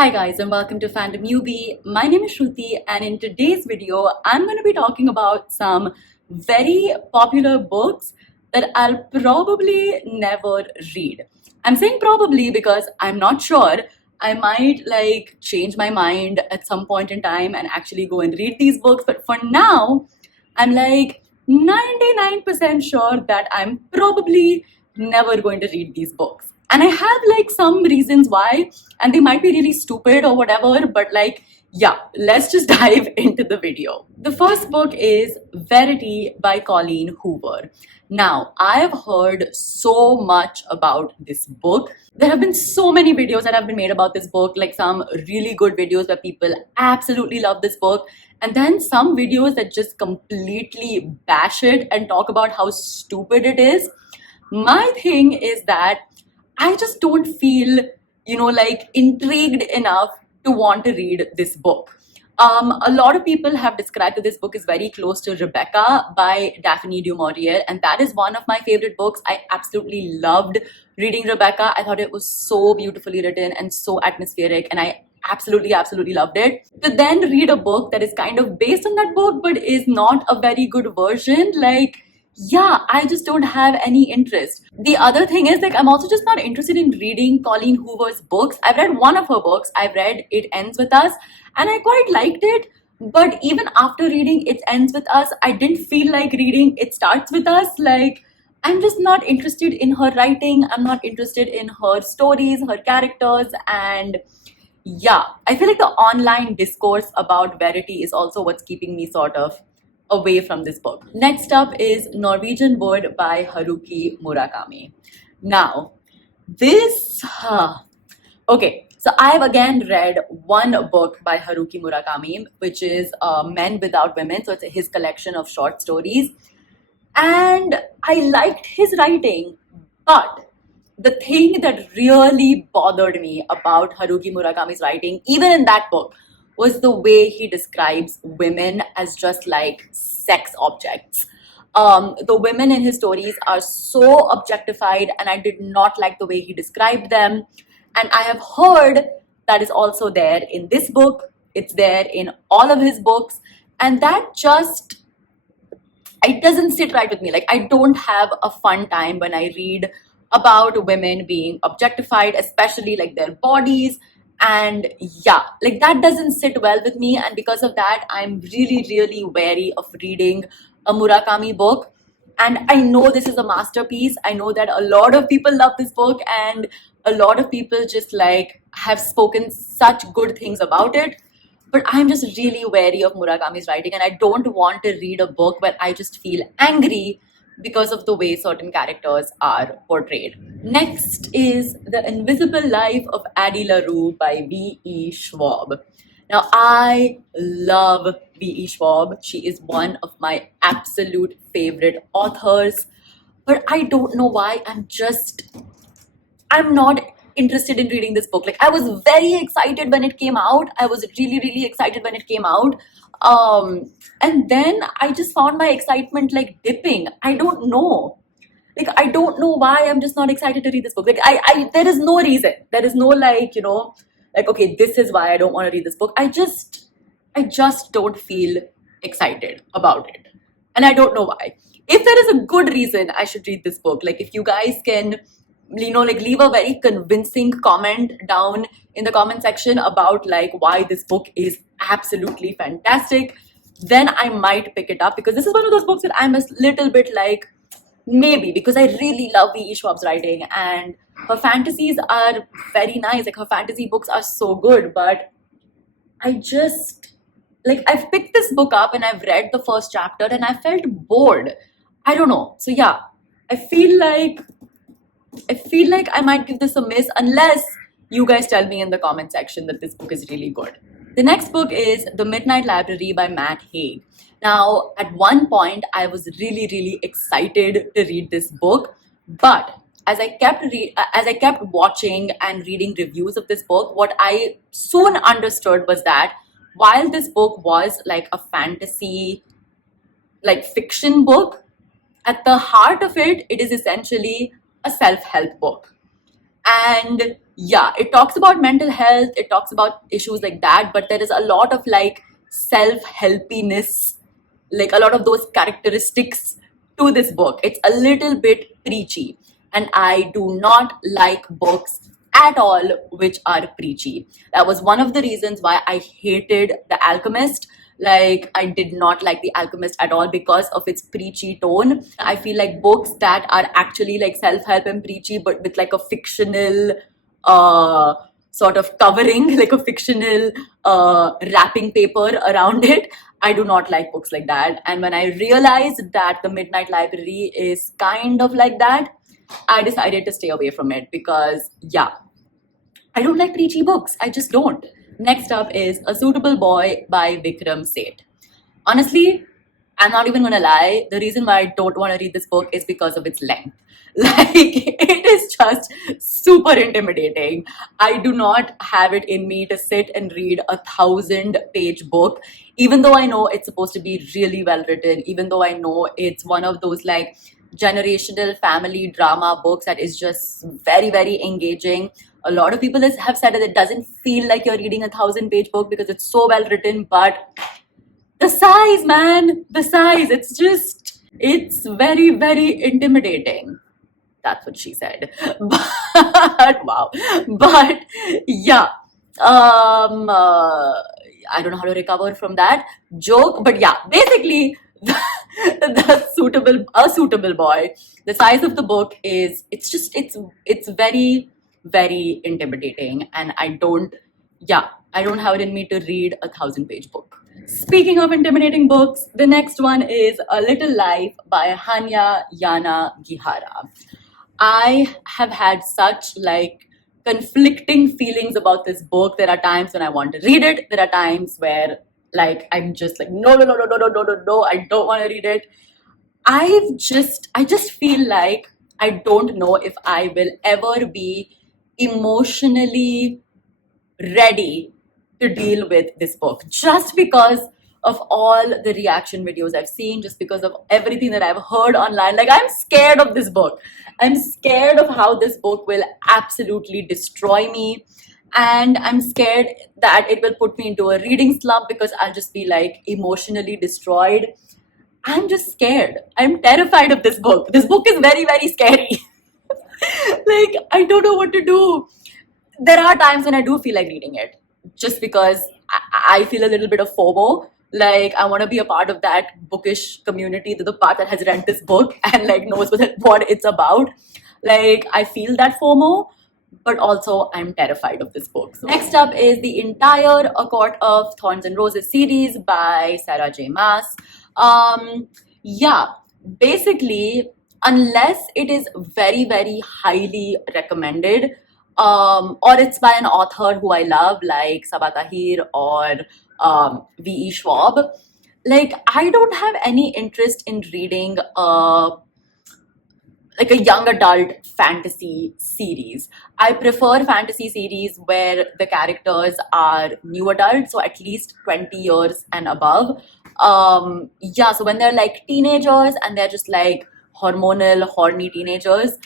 Hi guys and welcome to Fandom UB. My name is Shruti and in today's video I'm going to be talking about some very popular books that I'll probably never read. I'm saying probably because I'm not sure. I might change my mind at some point in time and actually go and read these books, but for now I'm 99% sure that I'm probably never going to read these books. And I have some reasons why, and they might be really stupid or whatever, but yeah, let's just dive into the video. The first book is Verity by Colleen Hoover. Now, I've heard so much about this book. There have been so many videos that have been made about this book, like some really good videos where people absolutely love this book, and then some videos that just completely bash it and talk about how stupid it is. My thing is that I just don't feel, intrigued enough to want to read this book. A lot of people have described that this book is very close to Rebecca by Daphne du Maurier, and that is one of my favorite books. I absolutely loved reading Rebecca. I thought it was so beautifully written and so atmospheric, and I absolutely loved it. To then read a book that is kind of based on that book but is not a very good version, yeah, I just don't have any interest. The other thing is I'm also just not interested in reading Colleen Hoover's books. I've read one of her books. I've read It Ends With Us and I quite liked it. But even after reading It Ends With Us, I didn't feel like reading It Starts With Us. I'm just not interested in her writing. I'm not interested in her stories, her characters, and yeah, I feel like the online discourse about Verity is also what's keeping me sort of away from this book. Next up is Norwegian Wood by Haruki Murakami. Now, this, okay, so I've again read one book by Haruki Murakami, which is Men Without Women. So it's his collection of short stories. And I liked his writing, but the thing that really bothered me about Haruki Murakami's writing, even in that book, was the way he describes women as just like sex objects. The women in his stories are so objectified, and I did not like the way he described them. And I have heard that is also there in this book. It's there in all of his books. And that just, it doesn't sit right with me. I don't have a fun time when I read about women being objectified, especially their bodies. And yeah, that doesn't sit well with me. And because of that, I'm really wary of reading a Murakami book. And I know this is a masterpiece. I know that a lot of people love this book and a lot of people just have spoken such good things about it. But I'm just really wary of Murakami's writing, and I don't want to read a book where I just feel angry because of the way certain characters are portrayed. Next is The Invisible Life of Addie LaRue by V.E. Schwab. Now, I love V.E. Schwab. She is one of my absolute favorite authors, but I don't know why I'm not interested in reading this book. I was very excited when it came out. I was really excited when it came out. And then I just found my excitement dipping. I don't know. I don't know why I'm just not excited to read this book. There is no reason. There is no okay, this is why I don't want to read this book. I just don't feel excited about it. And I don't know why. If there is a good reason I should read this book, if you guys can leave a very convincing comment down in the comment section about why this book is absolutely fantastic, then I might pick it up, because this is one of those books that I'm a little bit maybe, because I really love V.E. Schwab's writing and her fantasies are very nice. Her fantasy books are so good, but I just I've picked this book up and I've read the first chapter and I felt bored. I don't know. So yeah, I feel like I might give this a miss unless you guys tell me in the comment section that this book is really good. The next book is The Midnight Library by Matt Haig. Now, at one point, I was really excited to read this book, but as I kept watching and reading reviews of this book, what I soon understood was that while this book was a fantasy, fiction book, at the heart of it, it is essentially a self-help book. And yeah, it talks about mental health, it talks about issues like that, but there is a lot of like self-helpiness, like a lot of those characteristics to this book. It's a little bit preachy, and I do not like books at all which are preachy. That was one of the reasons why I hated The Alchemist. Like, I did not like The Alchemist at all because of its preachy tone. I feel like books that are actually like self-help and preachy, but with like a fictional uh sort of covering, like a fictional wrapping paper around it, I do not like books like that. And when I realized that the Midnight Library is kind of like that, I decided to stay away from it because, yeah, I don't like preachy books. I just don't. Next up is A Suitable Boy by Vikram Seth. Honestly, I'm not even gonna lie, the reason why I don't want to read this book is because of its length. Like, it is just super intimidating. I do not have it in me to sit and read 1,000-page book, even though I know it's supposed to be really well written, even though I know it's one of those like generational family drama books that is just very, very engaging. A lot of people have said that it doesn't feel like you're reading 1,000-page book because it's so well written, but the size, man, the size, it's very, very intimidating. That's what she said. But wow. But yeah. I don't know how to recover from that joke. But yeah, basically a suitable boy. The size of the book is it's very, very intimidating. And I don't have it in me to read 1,000-page book. Speaking of intimidating books, the next one is A Little Life by Hanya Yana Gihara. I have had such like conflicting feelings about this book. There are times when I want to read it. There are times where like I'm just like no, I don't want to read it. I just feel like I don't know if I will ever be emotionally ready to deal with this book, just because of all the reaction videos I've seen, just because of everything that I've heard online. Like, I'm scared of this book. I'm scared of how this book will absolutely destroy me. And I'm scared that it will put me into a reading slump because I'll just be like emotionally destroyed. I'm just scared. I'm terrified of this book. This book is very, very scary. Like, I don't know what to do. There are times when I do feel like reading it, just because I feel a little bit of FOMO. Like, I want to be a part of that bookish community, the part that has read this book and like knows what it's about. Like, I feel that FOMO, but also I'm terrified of this book. So next up is the entire A Court of Thorns and Roses series by Sarah J. Maas. Yeah, basically, unless it is very, very highly recommended, or it's by an author who I love, like Sabaa Tahir or V.E. Schwab, like, I don't have any interest in reading like a young adult fantasy series. I prefer fantasy series where the characters are new adults, so at least 20 years and above. Yeah, so when they're like teenagers and they're just like hormonal, horny teenagers,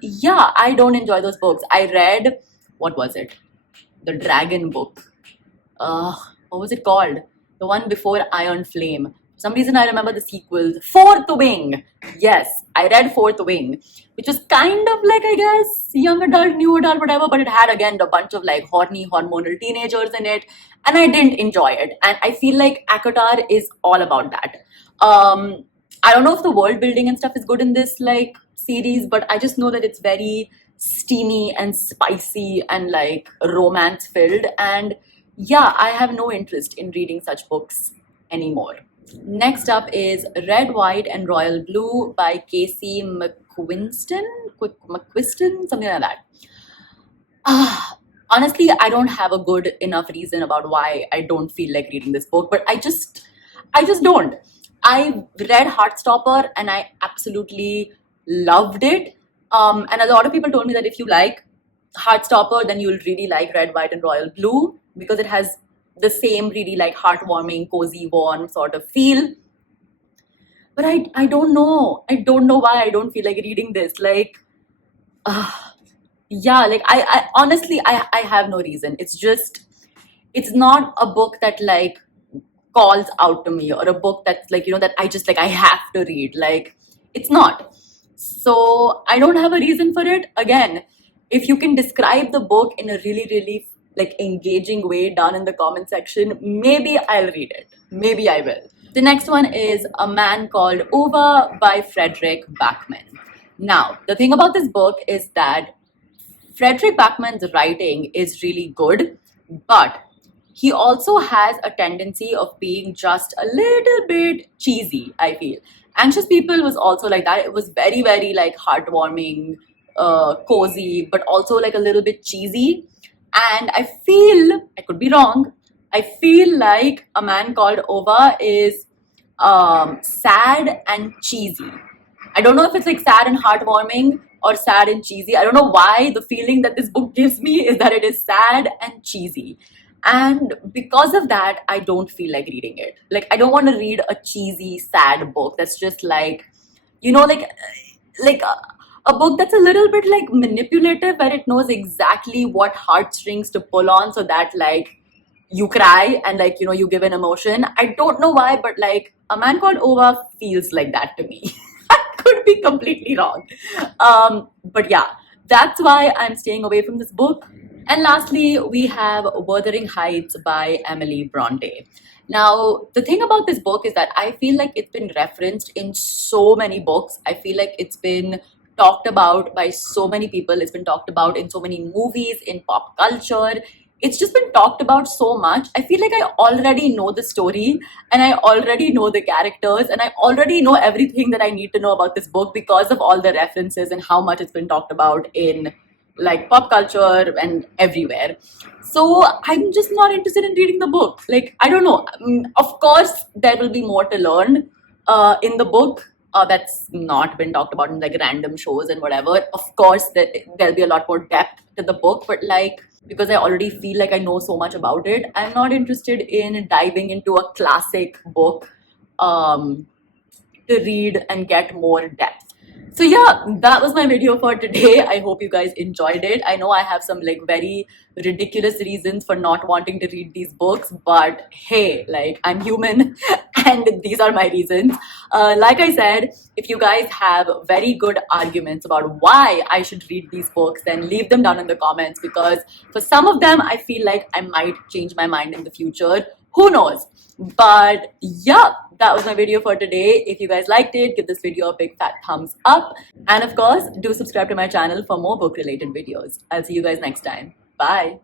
yeah, I don't enjoy those books. I read, what was it? The Dragon book. What was it called? The one before Iron Flame. For some reason I remember the sequels. Fourth Wing. Yes, I read Fourth Wing, which was kind of like, I guess, young adult, new adult, whatever, but it had again a bunch of like horny, hormonal teenagers in it, and I didn't enjoy it. And I feel like Akatar is all about that. I don't know if the world building and stuff is good in this like series, but I just know that it's very steamy and spicy and like romance filled. And yeah, I have no interest in reading such books anymore. Next up is Red, White, and Royal Blue by Casey McQuiston, something like that. Honestly, I don't have a good enough reason about why I don't feel like reading this book, but I just don't. I read Heartstopper and I absolutely loved it. And a lot of people told me that if you like Heartstopper, then you'll really like Red, White, and Royal Blue because it has the same really like heartwarming, cozy, warm sort of feel. But I don't know. I don't know why I don't feel like reading this. Like, yeah, like I honestly, I have no reason. It's just, it's not a book that like calls out to me, or a book that's like, that I just like, I have to read. Like, it's not. So I don't have a reason for it. Again, if you can describe the book in a really, really like engaging way down in the comment section, maybe I'll read it. Maybe I will. The next one is A Man Called Ova by Frederick Backman. Now, the thing about this book is that Frederick Backman's writing is really good, but he also has a tendency of being just a little bit cheesy, I feel. Anxious People was also like that. It was very, very like heartwarming, cozy, but also like a little bit cheesy. And I feel, I could be wrong, I feel like A Man Called Ova is sad and cheesy. I don't know if it's like sad and heartwarming or sad and cheesy. I don't know why the feeling that this book gives me is that it is sad and cheesy. And because of that, I don't feel like reading it. Like, I don't want to read a cheesy, sad book that's just like, like a book that's a little bit like manipulative, where it knows exactly what heartstrings to pull on so that like you cry and like, you give an emotion. I don't know why, but like A Man Called Ova feels like that to me. Could be completely wrong. But yeah, that's why I'm staying away from this book. And lastly, we have Wuthering Heights by Emily Bronte. Now, the thing about this book is that I feel like it's been referenced in so many books. I feel like it's been talked about by so many people. It's been talked about in so many movies, in pop culture. It's just been talked about so much. I feel like I already know the story, and I already know the characters, and I already know everything that I need to know about this book because of all the references and how much it's been talked about in like pop culture and everywhere. So I'm just not interested in reading the book. Like, I don't know. Of course, there will be more to learn in the book. That's not been talked about in like random shows and whatever. Of course, there'll be a lot more depth to the book, but like, because I already feel like I know so much about it, I'm not interested in diving into a classic book um, to read and get more depth. So yeah, that was my video for today. I hope you guys enjoyed it. I know I have some like very ridiculous reasons for not wanting to read these books, but hey, like, I'm human and these are my reasons. Like I said, if you guys have very good arguments about why I should read these books, then leave them down in the comments, because for some of them, I feel like I might change my mind in the future. Who knows? But yeah, that was my video for today. If you guys liked it, give this video a big fat thumbs up. And of course, do subscribe to my channel for more book related videos. I'll see you guys next time. Bye.